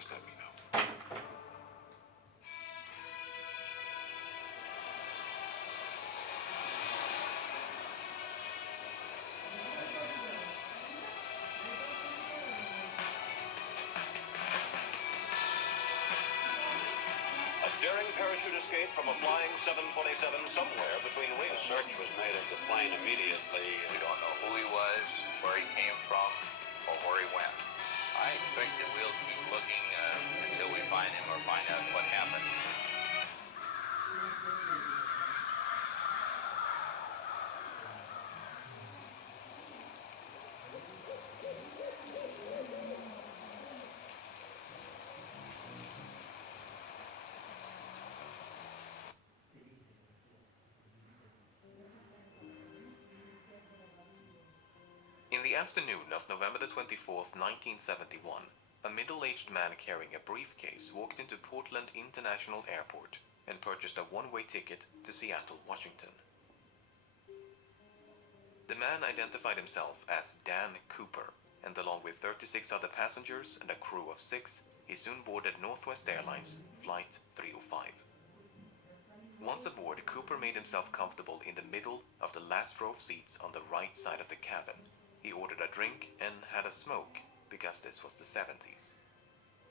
just let me know. A daring parachute escape from a flying 727 somewhere between Reno. A search was made of the plane immediately. We don't know who he was, where he came from, or where he went. I expect that we'll keep looking until we find him or find out what happened. In the afternoon of November the 24th, 1971, a middle-aged man carrying a briefcase walked into Portland International Airport and purchased a one-way ticket to Seattle, Washington. The man identified himself as Dan Cooper, and along with 36 other passengers and a crew of 6, he soon boarded Northwest Airlines Flight 305. Once aboard, Cooper made himself comfortable in the middle of the last row of seats on the right side of the cabin. He ordered a drink and had a smoke, because this was the 70s.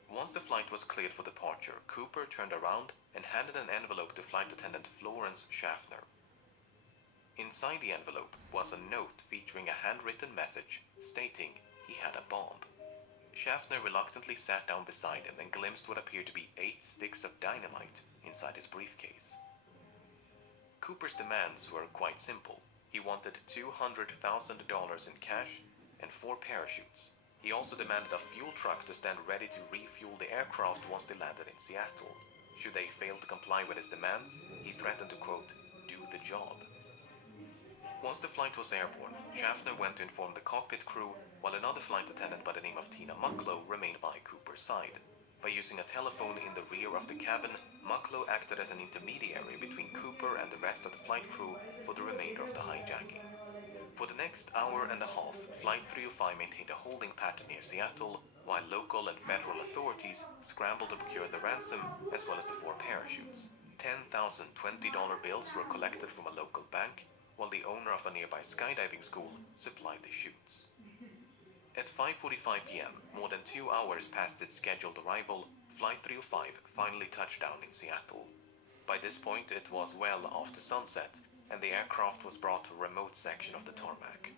Once the flight was cleared for departure, Cooper turned around and handed an envelope to flight attendant Florence Schaffner. Inside the envelope was a note featuring a handwritten message stating he had a bomb. Schaffner reluctantly sat down beside him and glimpsed what appeared to be 8 sticks of dynamite inside his briefcase. Cooper's demands were quite simple. He wanted $200,000 in cash and 4 parachutes. He also demanded a fuel truck to stand ready to refuel the aircraft once they landed in Seattle. Should they fail to comply with his demands, he threatened to, quote, do the job. Once the flight was airborne, Schaffner went to inform the cockpit crew, while another flight attendant by the name of Tina Mucklow remained by Cooper's side. By using a telephone in the rear of the cabin, Mucklow acted as an intermediary between Cooper and the rest of the flight crew for the remainder of the hijacking. For the next hour and a half, Flight 305 maintained a holding pattern near Seattle, while local and federal authorities scrambled to procure the ransom as well as the 4 parachutes. 10,000 $20 bills were collected from a local bank, while the owner of a nearby skydiving school supplied the chutes. At 5:45 p.m., more than 2 hours past its scheduled arrival, Flight 305 finally touched down in Seattle. By this point, it was well after sunset, and the aircraft was brought to a remote section of the tarmac.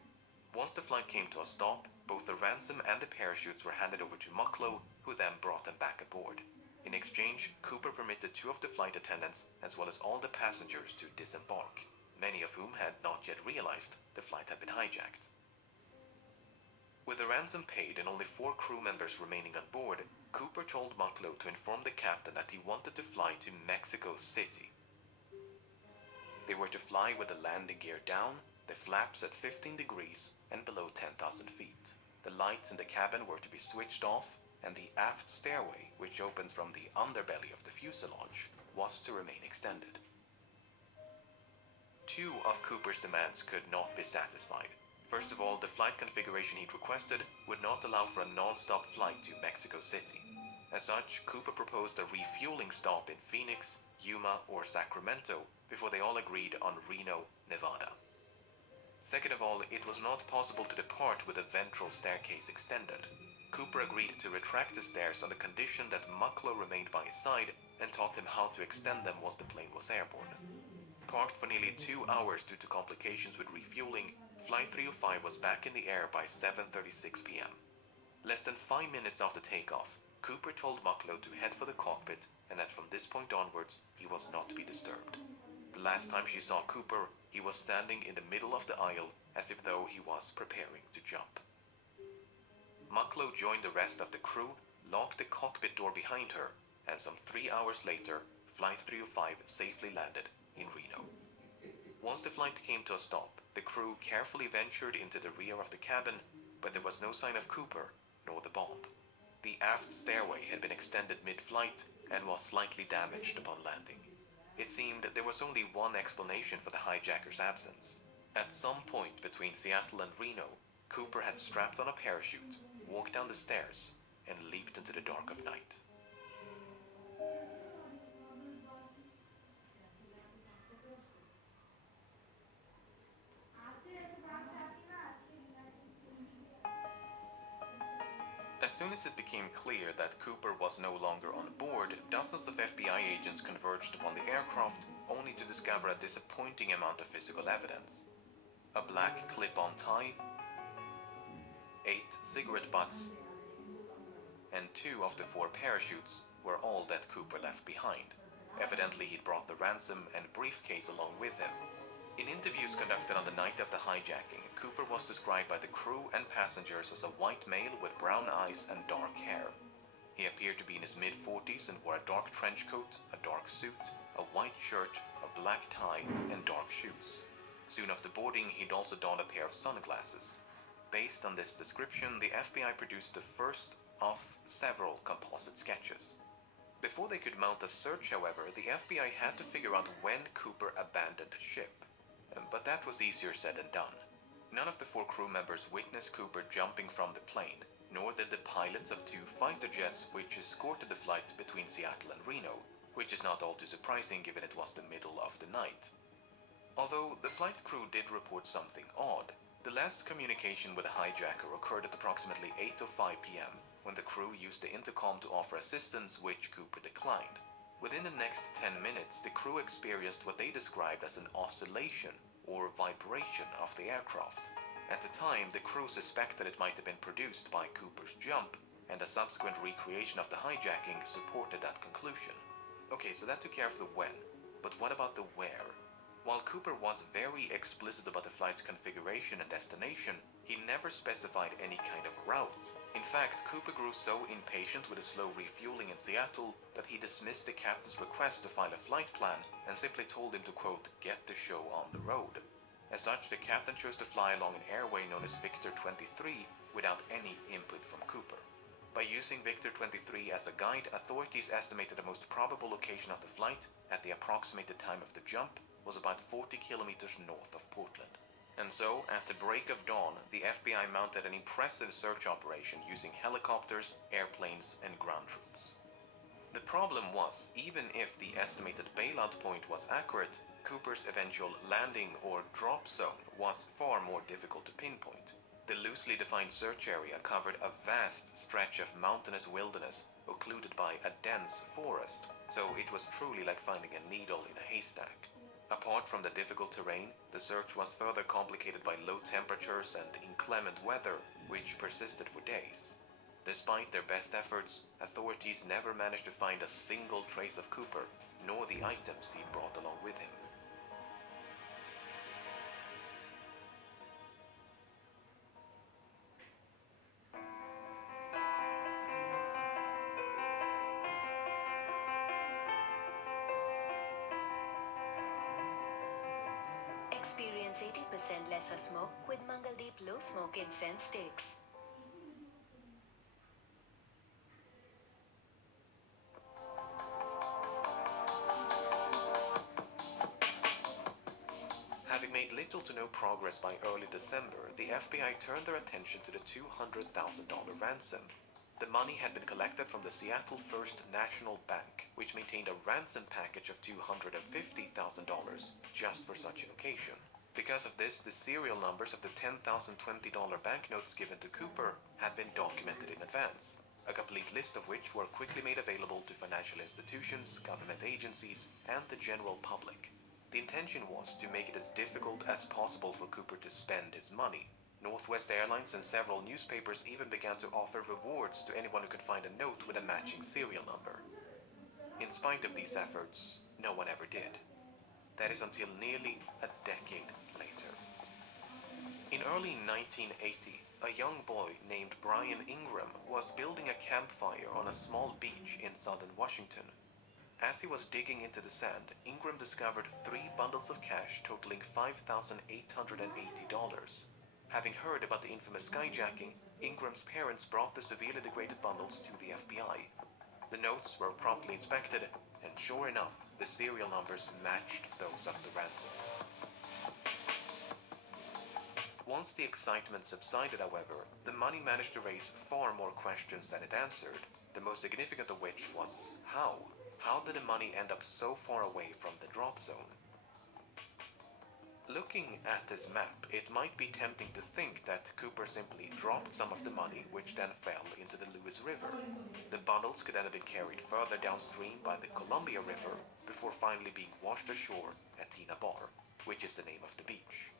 Once the flight came to a stop, both the ransom and the parachutes were handed over to Mucklow, who then brought them back aboard. In exchange, Cooper permitted 2 of the flight attendants, as well as all the passengers, to disembark, many of whom had not yet realized the flight had been hijacked. With the ransom paid and only 4 crew members remaining on board, Cooper told Mucklow to inform the captain that he wanted to fly to Mexico City. They were to fly with the landing gear down, the flaps at 15 degrees and below 10,000 feet. The lights in the cabin were to be switched off, and the aft stairway, which opens from the underbelly of the fuselage, was to remain extended. 2 of Cooper's demands could not be satisfied. First of all, the flight configuration he'd requested would not allow for a non-stop flight to Mexico City. As such, Cooper proposed a refueling stop in Phoenix, Yuma, or Sacramento before they all agreed on Reno, Nevada. Second of all, it was not possible to depart with the ventral staircase extended. Cooper agreed to retract the stairs on the condition that Mucklow remained by his side and taught him how to extend them once the plane was airborne. Parked for nearly 2 hours due to complications with refueling, Flight 305 was back in the air by 7:36 p.m. Less than 5 minutes after takeoff, Cooper told Mucklow to head for the cockpit and that from this point onwards he was not to be disturbed. The last time she saw Cooper, he was standing in the middle of the aisle as if though he was preparing to jump. Mucklow joined the rest of the crew, locked the cockpit door behind her, and some 3 hours later, Flight 305 safely landed in Reno. Once the flight came to a stop, the crew carefully ventured into the rear of the cabin, but there was no sign of Cooper nor the bomb. The aft stairway had been extended mid-flight and was slightly damaged upon landing. It seemed there was only one explanation for the hijacker's absence. At some point between Seattle and Reno, Cooper had strapped on a parachute, walked down the stairs, and leaped into the dark of night. As soon as it became clear that Cooper was no longer on board, dozens of FBI agents converged upon the aircraft, only to discover a disappointing amount of physical evidence. A black clip-on tie, 8 cigarette butts, and 2 of the 4 parachutes were all that Cooper left behind. Evidently, he'd brought the ransom and briefcase along with him. In interviews conducted on the night of the hijacking, Cooper was described by the crew and passengers as a white male with brown eyes and dark hair. He appeared to be in his mid-40s and wore a dark trench coat, a dark suit, a white shirt, a black tie, and dark shoes. Soon after boarding, he'd also donned a pair of sunglasses. Based on this description, the FBI produced the first of several composite sketches. Before they could mount a search, however, the FBI had to figure out when Cooper abandoned the ship. But that was easier said than done. None of the 4 crew members witnessed Cooper jumping from the plane, nor did the pilots of 2 fighter jets which escorted the flight between Seattle and Reno, which is not all too surprising given it was the middle of the night. Although the flight crew did report something odd, the last communication with the hijacker occurred at approximately 8:05 p.m. when the crew used the intercom to offer assistance, which Cooper declined. Within the next 10 minutes, the crew experienced what they described as an oscillation or vibration of the aircraft. At the time, the crew suspected it might have been produced by Cooper's jump, and a subsequent recreation of the hijacking supported that conclusion. Okay, so that took care of the when, but what about the where? While Cooper was very explicit about the flight's configuration and destination, he never specified any kind of route. In fact, Cooper grew so impatient with the slow refueling in Seattle that he dismissed the captain's request to file a flight plan and simply told him to, quote, get the show on the road. As such, the captain chose to fly along an airway known as Victor 23 without any input from Cooper. By using Victor 23 as a guide, authorities estimated the most probable location of the flight at the approximated time of the jump was about 40 kilometers north of Portland. And so, at the break of dawn, the FBI mounted an impressive search operation using helicopters, airplanes, and ground troops. The problem was, even if the estimated bailout point was accurate, Cooper's eventual landing or drop zone was far more difficult to pinpoint. The loosely defined search area covered a vast stretch of mountainous wilderness occluded by a dense forest, so it was truly like finding a needle in a haystack. Apart from the difficult terrain, the search was further complicated by low temperatures and inclement weather, which persisted for days. Despite their best efforts, authorities never managed to find a single trace of Cooper, nor the items he brought along with him. Experience 80% lesser smoke with Mangaldeep low smoke incense sticks. Having made little to no progress by early December, the FBI turned their attention to the $200,000 ransom. The money had been collected from the Seattle First National Bank, which maintained a ransom package of $250,000 just for such an occasion. Because of this, the serial numbers of the $10,020 banknotes given to Cooper had been documented in advance, a complete list of which were quickly made available to financial institutions, government agencies, and the general public. The intention was to make it as difficult as possible for Cooper to spend his money. Northwest Airlines and several newspapers even began to offer rewards to anyone who could find a note with a matching serial number. In spite of these efforts, no one ever did. That is until nearly a decade later. In early 1980, a young boy named Brian Ingram was building a campfire on a small beach in southern Washington. As he was digging into the sand, Ingram discovered 3 bundles of cash totaling $5,880. Having heard about the infamous skyjacking, Ingram's parents brought the severely degraded bundles to the FBI. The notes were promptly inspected, and sure enough, the serial numbers matched those of the ransom. Once the excitement subsided, however, the money managed to raise far more questions than it answered, the most significant of which was how? How did the money end up so far away from the drop zone? Looking at this map, it might be tempting to think that Cooper simply dropped some of the money, which then fell into the Lewis River. The bundles could then have been carried further downstream by the Columbia River before finally being washed ashore at Tina Bar, which is the name of the beach.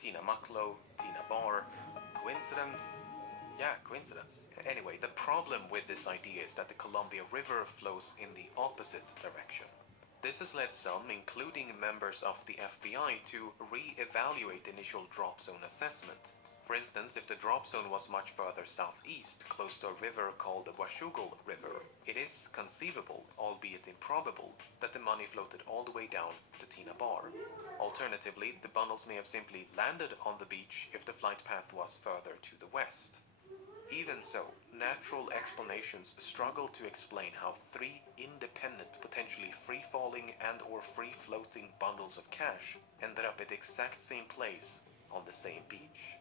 Tina Mucklow, Tina Bar. Coincidence? Yeah, coincidence. Anyway, the problem with this idea is that the Columbia River flows in the opposite direction. This has led some, including members of the FBI, to re-evaluate the initial drop zone assessment. For instance, if the drop zone was much further southeast, close to a river called the Washougal River, it is conceivable, albeit improbable, that the money floated all the way down to Tina Bar. Alternatively, the bundles may have simply landed on the beach if the flight path was further to the west. Even so, natural explanations struggle to explain how three independent, potentially free-falling and or free-floating bundles of cash ended up at the exact same place on the same beach.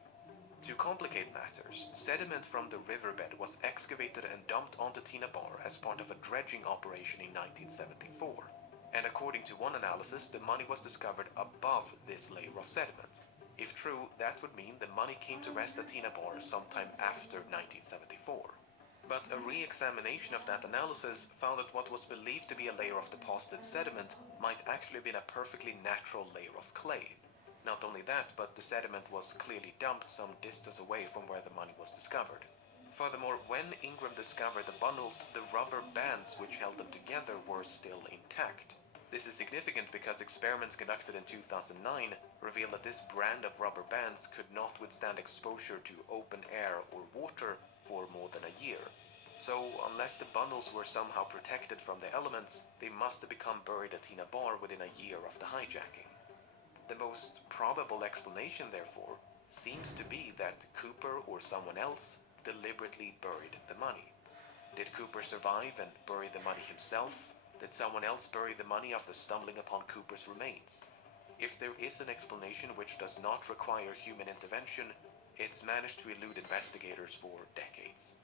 To complicate matters, sediment from the riverbed was excavated and dumped onto Tina Bar as part of a dredging operation in 1974. And according to one analysis, the money was discovered above this layer of sediment. If true, that would mean the money came to rest at Tina Bar sometime after 1974. But a re-examination of that analysis found that what was believed to be a layer of deposited sediment might actually have been a perfectly natural layer of clay. Not only that, but the sediment was clearly dumped some distance away from where the money was discovered. Furthermore, when Ingram discovered the bundles, the rubber bands which held them together were still intact. This is significant because experiments conducted in 2009 revealed that this brand of rubber bands could not withstand exposure to open air or water for more than a year. So, unless the bundles were somehow protected from the elements, they must have become buried at Tina Bar within a year of the hijacking. The most probable explanation, therefore, seems to be that Cooper or someone else deliberately buried the money. Did Cooper survive and bury the money himself? Did someone else bury the money after stumbling upon Cooper's remains? If there is an explanation which does not require human intervention, it's managed to elude investigators for decades.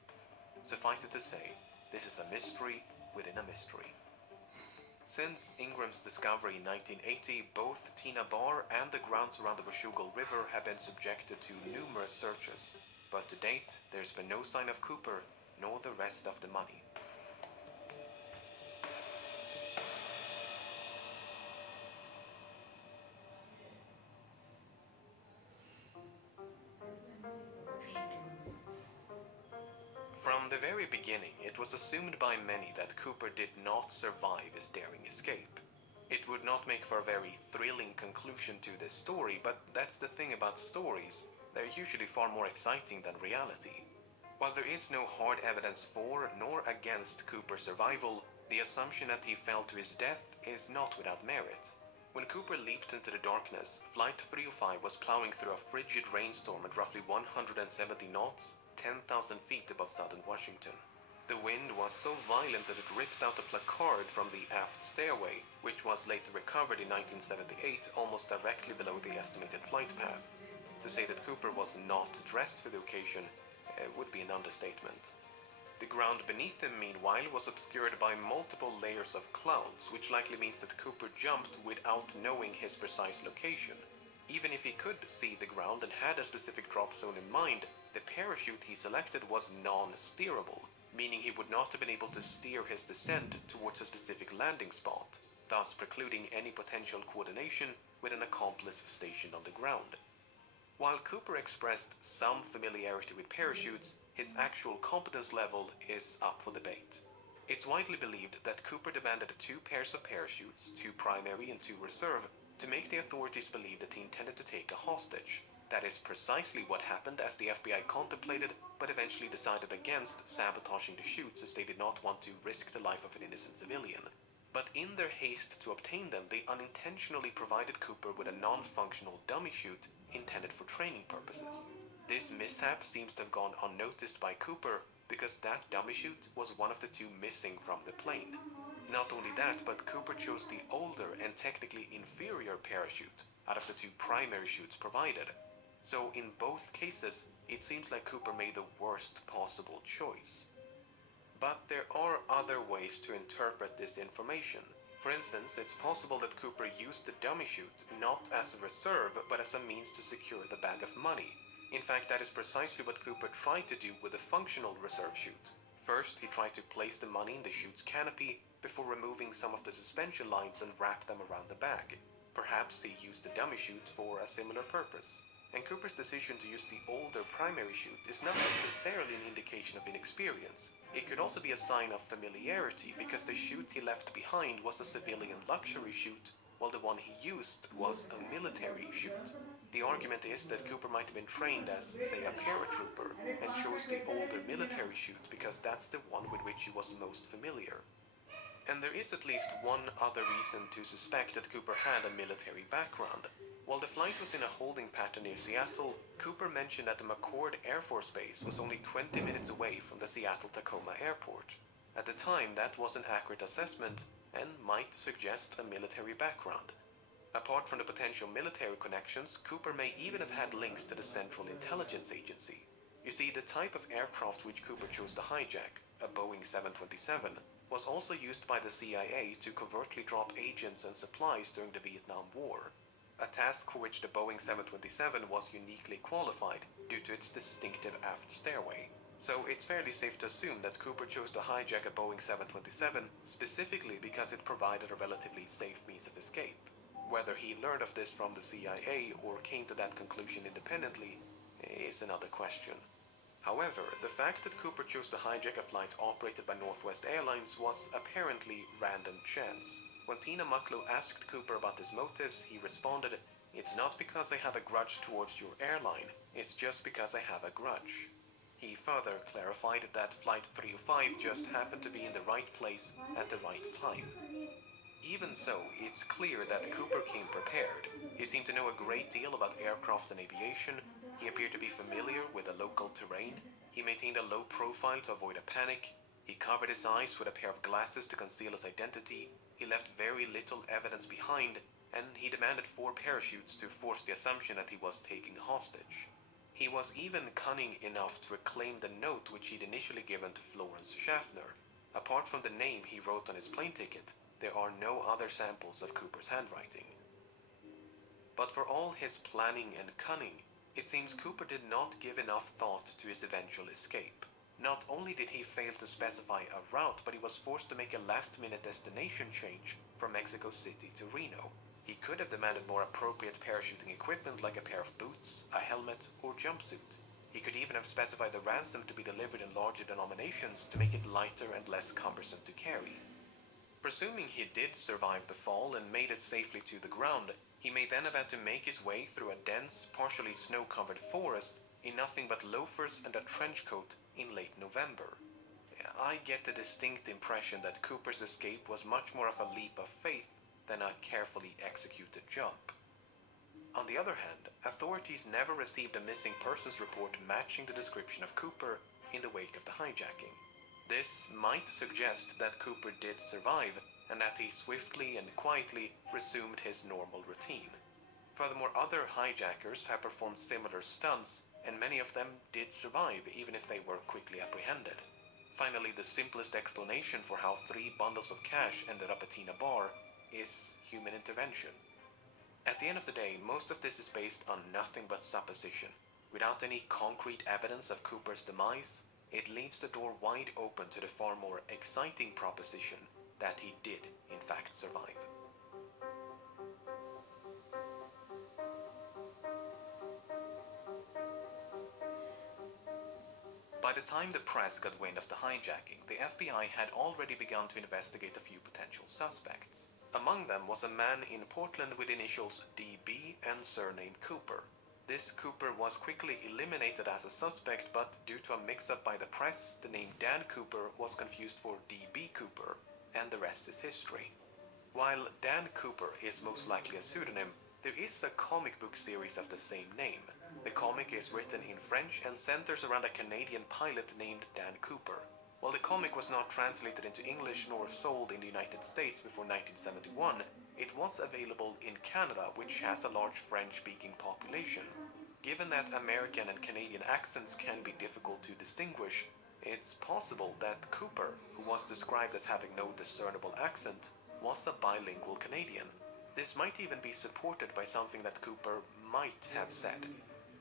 Suffice it to say, this is a mystery within a mystery. Since Ingram's discovery in 1980, both Tina Bar and the grounds around the Washougal River have been subjected to numerous searches, but to date, there's been no sign of Cooper nor the rest of the money. From the very beginning, it was assumed by many that Cooper did not survive his daring escape. It would not make for a very thrilling conclusion to this story, but that's the thing about stories. They're usually far more exciting than reality. While there is no hard evidence for nor against Cooper's survival, the assumption that he fell to his death is not without merit. When Cooper leaped into the darkness, Flight 305 was plowing through a frigid rainstorm at roughly 170 knots, 10,000 feet above southern Washington. The wind was so violent that it ripped out a placard from the aft stairway, which was later recovered in 1978 almost directly below the estimated flight path. To say that Cooper was not dressed for the occasion would be an understatement. The ground beneath him, meanwhile, was obscured by multiple layers of clouds, which likely means that Cooper jumped without knowing his precise location. Even if he could see the ground and had a specific drop zone in mind, the parachute he selected was non-steerable, meaning he would not have been able to steer his descent towards a specific landing spot, thus precluding any potential coordination with an accomplice stationed on the ground. While Cooper expressed some familiarity with parachutes, his actual competence level is up for debate. It's widely believed that Cooper demanded 2 pairs of parachutes, 2 primary and 2 reserve, to make the authorities believe that he intended to take a hostage. That is precisely what happened, as the FBI contemplated, but eventually decided against sabotaging the chutes, as they did not want to risk the life of an innocent civilian. But in their haste to obtain them, they unintentionally provided Cooper with a non-functional dummy chute intended for training purposes. This mishap seems to have gone unnoticed by Cooper, because that dummy chute was one of the 2 missing from the plane. Not only that, but Cooper chose the older and technically inferior parachute out of the 2 primary chutes provided. So in both cases, it seems like Cooper made the worst possible choice. But there are other ways to interpret this information. For instance, it's possible that Cooper used the dummy chute not as a reserve, but as a means to secure the bag of money. In fact, that is precisely what Cooper tried to do with the functional reserve chute. First, he tried to place the money in the chute's canopy before removing some of the suspension lines and wrap them around the bag. Perhaps he used the dummy chute for a similar purpose. And Cooper's decision to use the older primary chute is not necessarily an indication of inexperience. It could also be a sign of familiarity because the chute he left behind was a civilian luxury chute, while the one he used was a military chute. The argument is that Cooper might have been trained as, say, a paratrooper and chose the older military chute because that's the one with which he was most familiar. And there is at least one other reason to suspect that Cooper had a military background. While the flight was in a holding pattern near Seattle, Cooper mentioned that the McCord Air Force Base was only 20 minutes away from the Seattle-Tacoma airport. At the time, that was an accurate assessment and might suggest a military background. Apart from the potential military connections, Cooper may even have had links to the Central Intelligence Agency. You see, the type of aircraft which Cooper chose to hijack, a Boeing 727, was also used by the CIA to covertly drop agents and supplies during the Vietnam War, a task for which the Boeing 727 was uniquely qualified due to its distinctive aft stairway. So it's fairly safe to assume that Cooper chose to hijack a Boeing 727 specifically because it provided a relatively safe means of escape. Whether he learned of this from the CIA or came to that conclusion independently is another question. However, the fact that Cooper chose to hijack a flight operated by Northwest Airlines was apparently random chance. When Tina Mucklow asked Cooper about his motives, he responded, "It's not because I have a grudge towards your airline, it's just because I have a grudge." He further clarified that Flight 305 just happened to be in the right place at the right time. Even so, it's clear that Cooper came prepared. He seemed to know a great deal about aircraft and aviation. He appeared to be familiar with the local terrain. He maintained a low profile to avoid a panic. He covered his eyes with a pair of glasses to conceal his identity. He left very little evidence behind, and he demanded 4 parachutes to force the assumption that he was taking hostage. He was even cunning enough to reclaim the note which he'd initially given to Florence Schaffner. Apart from the name he wrote on his plane ticket, there are no other samples of Cooper's handwriting. But for all his planning and cunning, it seems Cooper did not give enough thought to his eventual escape. Not only did he fail to specify a route, but he was forced to make a last-minute destination change from Mexico City to Reno. He could have demanded more appropriate parachuting equipment like a pair of boots, a helmet, or jumpsuit. He could even have specified the ransom to be delivered in larger denominations to make it lighter and less cumbersome to carry. Presuming he did survive the fall and made it safely to the ground, he may then have had to make his way through a dense, partially snow-covered forest in nothing but loafers and a trench coat in late November. I get the distinct impression that Cooper's escape was much more of a leap of faith than a carefully executed jump. On the other hand, authorities never received a missing persons report matching the description of Cooper in the wake of the hijacking. This might suggest that Cooper did survive and that he swiftly and quietly resumed his normal routine. Furthermore, other hijackers have performed similar stunts, and many of them did survive even if they were quickly apprehended. Finally, the simplest explanation for how 3 bundles of cash ended up at Tina Bar is human intervention. At the end of the day, most of this is based on nothing but supposition. Without any concrete evidence of Cooper's demise, it leaves the door wide open to the far more exciting proposition that he did, in fact, survive. By the time the press got wind of the hijacking, the FBI had already begun to investigate a few potential suspects. Among them was a man in Portland with initials D.B and surname Cooper. This Cooper was quickly eliminated as a suspect, but due to a mix-up by the press, the name Dan Cooper was confused for D.B Cooper, and the rest is history. While Dan Cooper is most likely a pseudonym, there is a comic book series of the same name. The comic is written in French and centers around a Canadian pilot named Dan Cooper. While the comic was not translated into English nor sold in the United States before 1971, it was available in Canada, which has a large French-speaking population. Given that American and Canadian accents can be difficult to distinguish, it's possible that Cooper, who was described as having no discernible accent, was a bilingual Canadian. This might even be supported by something that Cooper might have said.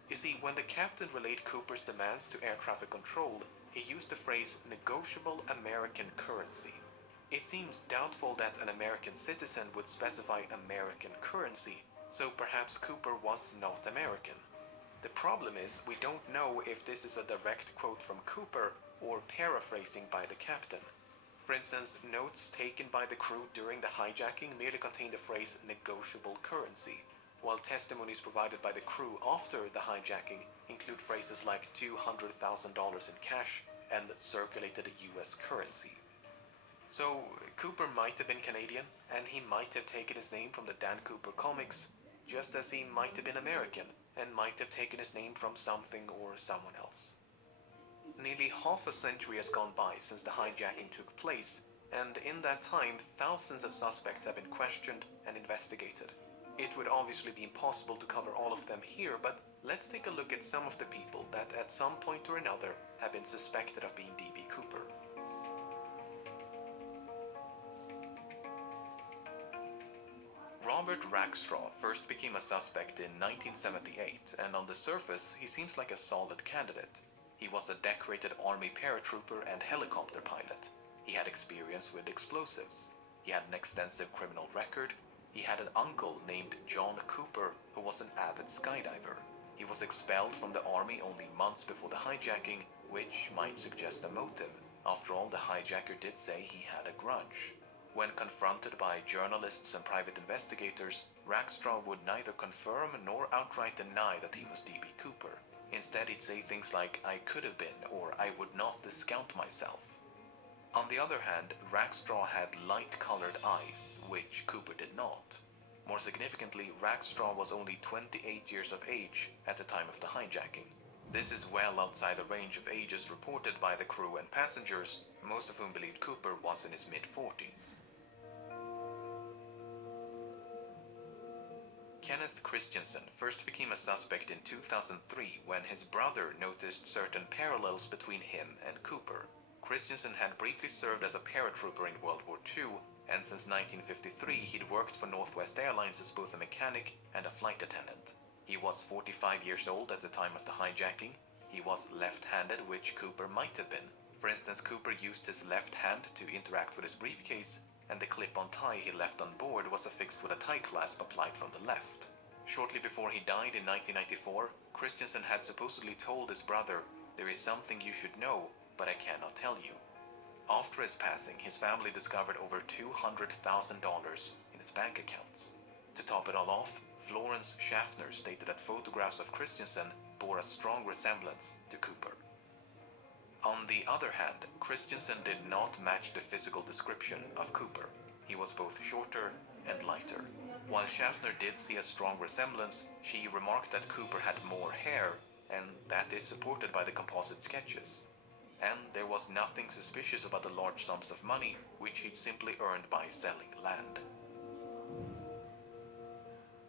You see, when the captain relayed Cooper's demands to air traffic control, he used the phrase negotiable American currency. It seems doubtful that an American citizen would specify American currency, so perhaps Cooper was not American. The problem is, we don't know if this is a direct quote from Cooper or paraphrasing by the captain. For instance, notes taken by the crew during the hijacking merely contain the phrase negotiable currency, while testimonies provided by the crew after the hijacking include phrases like $200,000 in cash and circulated US currency. So, Cooper might have been Canadian, and he might have taken his name from the Dan Cooper comics, just as he might have been American, and might have taken his name from something or someone else. Nearly half a century has gone by since the hijacking took place, and in that time thousands of suspects have been questioned and investigated. It would obviously be impossible to cover all of them here, but let's take a look at some of the people that at some point or another have been suspected of being D.B Cooper. Robert Rackstraw first became a suspect in 1978, and on the surface he seems like a solid candidate. He was a decorated Army paratrooper and helicopter pilot. He had experience with explosives. He had an extensive criminal record. He had an uncle named John Cooper who was an avid skydiver. He was expelled from the Army only months before the hijacking, which might suggest a motive. After all, the hijacker did say he had a grudge. When confronted by journalists and private investigators, Rackstraw would neither confirm nor outright deny that he was D.B Cooper. Instead, he'd say things like, "I could have been," or "I would not discount myself." On the other hand, Rackstraw had light-colored eyes, which Cooper did not. More significantly, Rackstraw was only 28 years of age at the time of the hijacking. This is well outside the range of ages reported by the crew and passengers, most of whom believed Cooper was in his mid-40s. Kenneth Christensen first became a suspect in 2003 when his brother noticed certain parallels between him and Cooper. Christensen had briefly served as a paratrooper in World War II, and since 1953 he'd worked for Northwest Airlines as both a mechanic and a flight attendant. He was 45 years old at the time of the hijacking. He was left-handed, which Cooper might have been. For instance, Cooper used his left hand to interact with his briefcase, and the clip-on tie he left on board was affixed with a tie clasp applied from the left. Shortly before he died in 1994, Christensen had supposedly told his brother, "There is something you should know, but I cannot tell you." After his passing, his family discovered over $200,000 in his bank accounts. To top it all off, Florence Schaffner stated that photographs of Christensen bore a strong resemblance to Cooper. On the other hand, Christensen did not match the physical description of Cooper. He was both shorter and lighter. While Schaffner did see a strong resemblance, she remarked that Cooper had more hair, and that is supported by the composite sketches. And there was nothing suspicious about the large sums of money which he'd simply earned by selling land.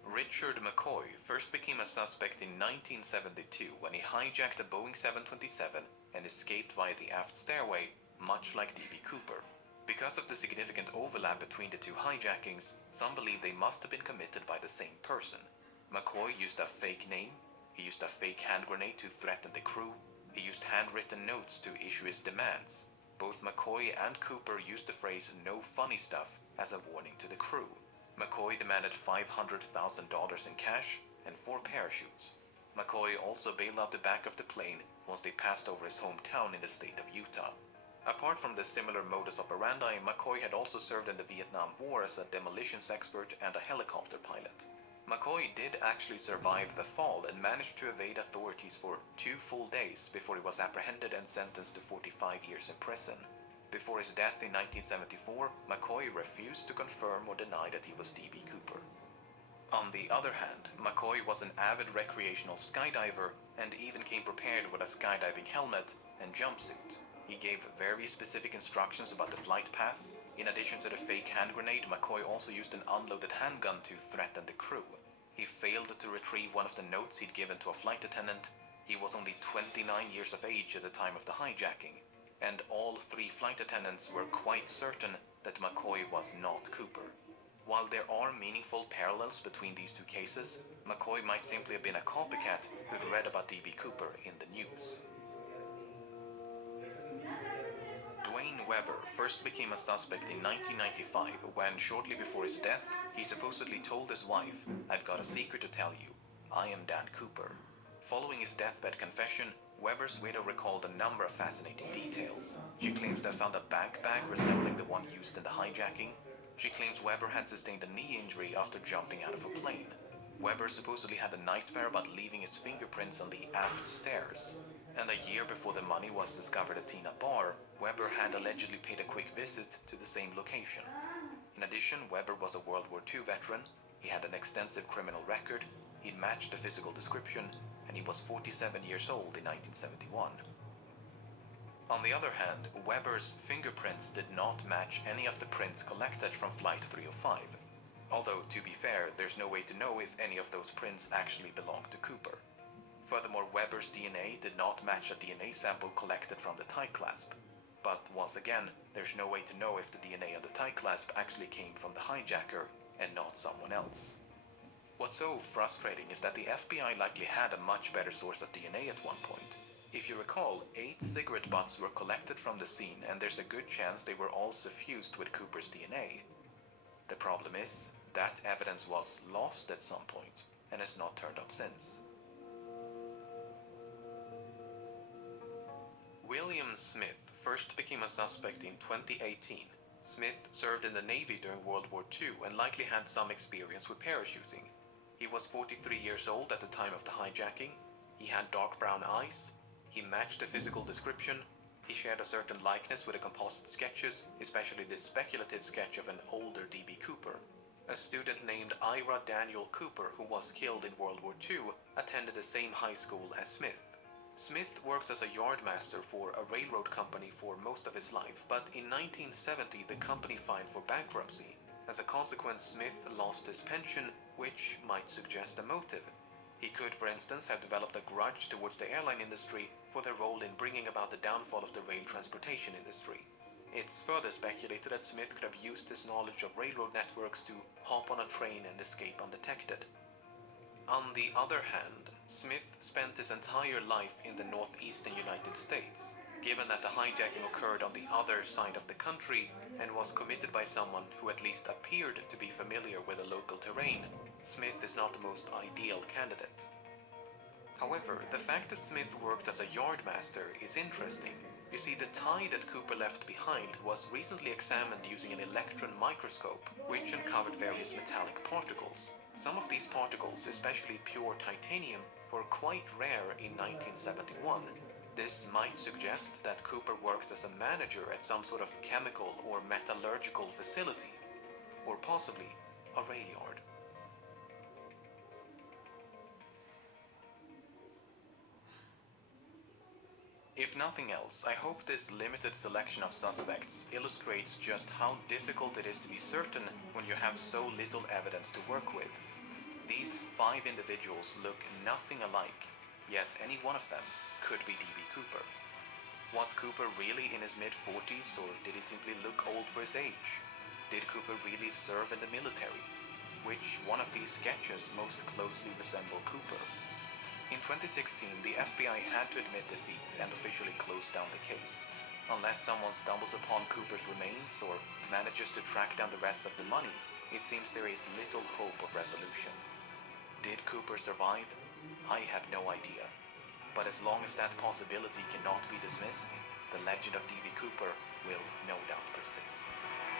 Richard McCoy first became a suspect in 1972 when he hijacked a Boeing 727 and escaped via the aft stairway, much like D.B Cooper. Because of the significant overlap between the two hijackings, some believe they must have been committed by the same person. McCoy used a fake name, he used a fake hand grenade to threaten the crew, he used handwritten notes to issue his demands. Both McCoy and Cooper used the phrase "no funny stuff" as a warning to the crew. McCoy demanded $500,000 in cash and 4 parachutes. McCoy also bailed out the back of the plane once they passed over his hometown in the state of Utah. Apart from the similar modus operandi, McCoy had also served in the Vietnam War as a demolitions expert and a helicopter pilot. McCoy did actually survive the fall and managed to evade authorities for 2 full days before he was apprehended and sentenced to 45 years in prison. Before his death in 1974, McCoy refused to confirm or deny that he was D.B Cooper. On the other hand, McCoy was an avid recreational skydiver and even came prepared with a skydiving helmet and jumpsuit. He gave very specific instructions about the flight path. In addition to the fake hand grenade, McCoy also used an unloaded handgun to threaten the crew. He failed to retrieve one of the notes he'd given to a flight attendant. He was only 29 years of age at the time of the hijacking, and all three flight attendants were quite certain that McCoy was not Cooper. While there are meaningful parallels between these two cases, McCoy might simply have been a copycat who'd read about D.B Cooper in the news. Dwayne Webber first became a suspect in 1995 when, shortly before his death, he supposedly told his wife, "I've got a secret to tell you. I am Dan Cooper." Following his deathbed confession, Webber's widow recalled a number of fascinating details. She claims to have found a bank bag resembling the one used in the hijacking. She claims Webber had sustained a knee injury after jumping out of a plane. Webber supposedly had a nightmare about leaving his fingerprints on the aft stairs. And a year before the money was discovered at Tina Bar, Webber had allegedly paid a quick visit to the same location. In addition, Webber was a World War II veteran, he had an extensive criminal record, he'd matched the physical description, and he was 47 years old in 1971. On the other hand, Webber's fingerprints did not match any of the prints collected from Flight 305. Although, to be fair, there's no way to know if any of those prints actually belonged to Cooper. Furthermore, Webber's DNA did not match a DNA sample collected from the tie clasp. But once again, there's no way to know if the DNA on the tie clasp actually came from the hijacker and not someone else. What's so frustrating is that the FBI likely had a much better source of DNA at one point. If you recall, 8 cigarette butts were collected from the scene, and there's a good chance they were all suffused with Cooper's DNA. The problem is, that evidence was lost at some point, and has not turned up since. William Smith first became a suspect in 2018. Smith served in the Navy during World War II and likely had some experience with parachuting. He was 43 years old at the time of the hijacking. He had dark brown eyes. He matched the physical description. He shared a certain likeness with the composite sketches, especially this speculative sketch of an older D.B Cooper. A student named Ira Daniel Cooper, who was killed in World War II, attended the same high school as Smith. Smith worked as a yardmaster for a railroad company for most of his life, but in 1970 the company filed for bankruptcy. As a consequence, Smith lost his pension, which might suggest a motive. He could, for instance, have developed a grudge towards the airline industry for their role in bringing about the downfall of the rail transportation industry. It's further speculated that Smith could have used his knowledge of railroad networks to hop on a train and escape undetected. On the other hand, Smith spent his entire life in the northeastern United States. Given that the hijacking occurred on the other side of the country and was committed by someone who at least appeared to be familiar with the local terrain, Smith is not the most ideal candidate. However, the fact that Smith worked as a yardmaster is interesting. You see, the tie that Cooper left behind was recently examined using an electron microscope, which uncovered various metallic particles. Some of these particles, especially pure titanium, were quite rare in 1971. This might suggest that Cooper worked as a manager at some sort of chemical or metallurgical facility, or possibly a rail yard. If nothing else, I hope this limited selection of suspects illustrates just how difficult it is to be certain when you have so little evidence to work with. These 5 individuals look nothing alike, yet any one of them could be D.B Cooper. Was Cooper really in his mid-40s, or did he simply look old for his age? Did Cooper really serve in the military? Which one of these sketches most closely resemble Cooper? In 2016, the FBI had to admit defeat and officially close down the case. Unless someone stumbles upon Cooper's remains or manages to track down the rest of the money, it seems there is little hope of resolution. Did Cooper survive? I have no idea. But as long as that possibility cannot be dismissed, the legend of D.B Cooper will no doubt persist.